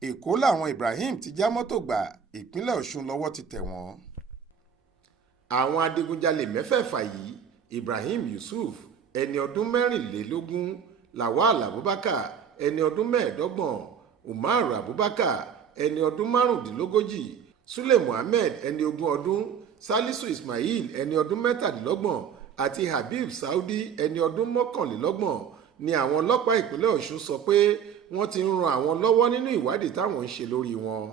Èkó làwọn Ibrahim ti já mọ́tò gbà, ìpínlẹ̀ Ọ̀ṣun lọ́wọ́ ti tẹ̀ wọ́n. Àwọn adigunjalè mẹ́fẹ̀ẹ̀fà yìí, Ibrahim Yusuf ẹni ọdún 24, Lawal Abubakar ẹni ọdún 25, Umar Abubakar ẹni ọdún 35, Sule Muhammed ẹni 20 ọdún, Salisu Ismail ẹni ọdún 27 àti Habib Saudi ẹni ọdún 21 ni àwọn ọlọ́pàá ìpínlẹ̀ Ọ̀ṣun sọ pé wọ́n ti ń ran àwọn lọ́wọ́ nínú ìwádìí táwọn ń ṣe lórí wọn.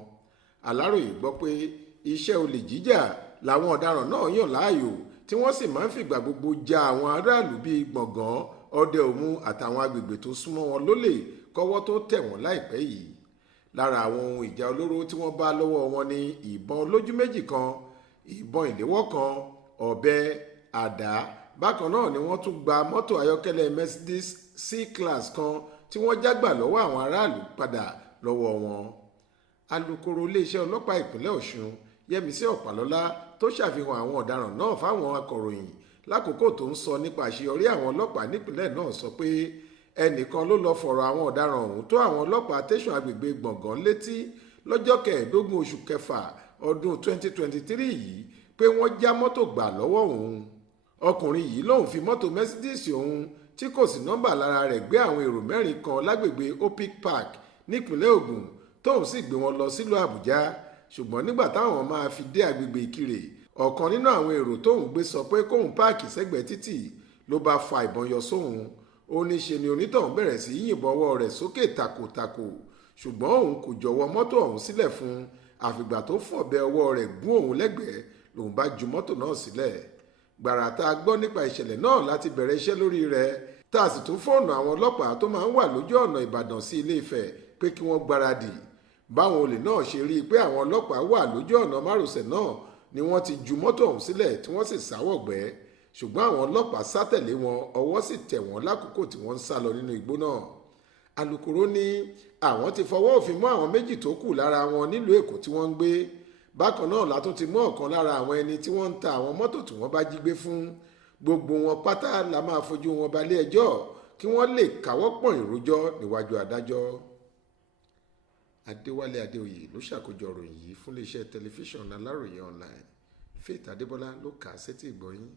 Aláròyé gbọ́ pé iṣẹ́ olè jíjà làwọn ọ̀daràn náà yàn láàyò tí wọ́n sì máa ń fìgbà gbogbo ja àwọn aráàlú bíi Gbọ̀ngàn, Ọdẹ Òmu àtàwọn agbègbè tó súnmọ́ wọn lólè kọ́wọ́ tó tẹ̀ wọ́n láìpẹ́ yìí. Lára àwọn ohun ìjà olóró tí wọ́n bá lọ́wọ́ wọn ni ìbọn olójú méjì kan, ìbọn ìléwọ́ kan, ọ̀bẹ, àdá. Bákan náà ni wọ́n tún gba mọ́tò ayọ́kẹ́lẹ́ Mercedes C-Class kan tí wọ́n jágbà lọ́wọ́ àwọn aráàlú padà lọ́wọ́ wọn. Alukoro iléeṣẹ́ ọlọ́pàá ìpínlẹ̀ Ọ̀ṣun Yẹmisí Ọ̀pálọ́lá tó ṣàfihàn àwọn ọ̀daràn náà fáwọn akọ̀ròyìn lákòókò tó ń sọ nípa àṣeyọrí àwọn ọlọ́pàá nípìnlẹ̀ náà sọ pé ẹnìkan ló lọ fọ̀rọ̀ àwọn ọ̀daràn ọ̀hún tó àwọn ọlọ́pàá tẹ̀sán agbègbè Gbọ̀ngàn létí lọ́jọ́ 15 oṣù kẹfà ọdún 2023 yìí pé wọ́n já mọ́tò gbà lọ́wọ́ òun. Ọkùnrin yìí lòun fi mọ́tò Mercedes òun tí kò sí nọ́mbà lára rẹ̀ gbé àwọn èrò 4 kan lágbègbè Opic Park nípìnlẹ̀ Ògùn tóun sì gbé wọn lọ sílùú Àbújá, ṣùgbọ́n nígbà táwọn máa fi dé agbègbè Ìkirè, ọ̀kan nínú àwọn èrò tóun gbé sọ pé kóun páàkì sẹ́gbẹ̀ẹ́ títì ló bá fa ìbọn yọ sóun. Ó ní ṣe ni onítọ̀hún bẹ̀rẹ̀ sí yìnbọn ọwọ́ rẹ̀ sókè takòtakò, ṣùgbọ́n òun kò jọ̀wọ́ mọ́tò ọ̀hún sílẹ̀ fún un. Àfìgbà tó fọ̀bẹ ọwọ́ rẹ̀ gún òun lẹ́gbẹ̀ẹ́ lòun bá ju mọ́tò náà sílẹ̀. Gbàrà tá a gbọ́ nípa ìṣẹ̀lẹ̀ náà láti bẹ̀rẹ̀ iṣẹ́ lórí rẹ̀, tá a sì tún fóònù àwọn ọlọ́pàá tó máa ń wà lójú ọ̀nà Ìbàdàn sí Ilé Ifẹ̀ pé kí wọ́n gbáradì. Báwọn olè náà ṣe rí i pé àwọn ọlọ́pàá wà lójú ọ̀nà márosẹ̀ náà ni wọ́n ti ju mọ́tò ọ̀hún sílẹ̀ tí wọ́n sì sáwọ̀gbẹ́, ṣùgbọ́n àwọn ọlọ́pàá sá tẹ̀lé wọn, ọwọ́ sì tẹ̀ wọ́n lákòókò tí wọ́n ń sá lọ nínú igbó náà. Alukoro ní àwọn ti fọwọ́ òfin mú àwọn méjì tó kù lára wọn nílùú Èkó tí wọ́n ń gbé. Bákan náà la tún ti mú ọ̀kan lára àwọn ẹni tí wọ́n ń ta àwọn mọ́tò tí wọ́n bá jí gbé fún. Gbogbo wọn pátá la máa fojú wọn balẹ̀ ẹjọ́ kí wọ́n lè káwọ́ pọ̀nyìn rojọ́ níwájú adájọ́. Adéwálé Adéoyè ló ṣàkójọ ìròyìn yìí fún iléeṣẹ́ tẹlifíṣàn Aláròyé online. Faith Adébọ́lá ló kà á sétí ìgbọ́ yín.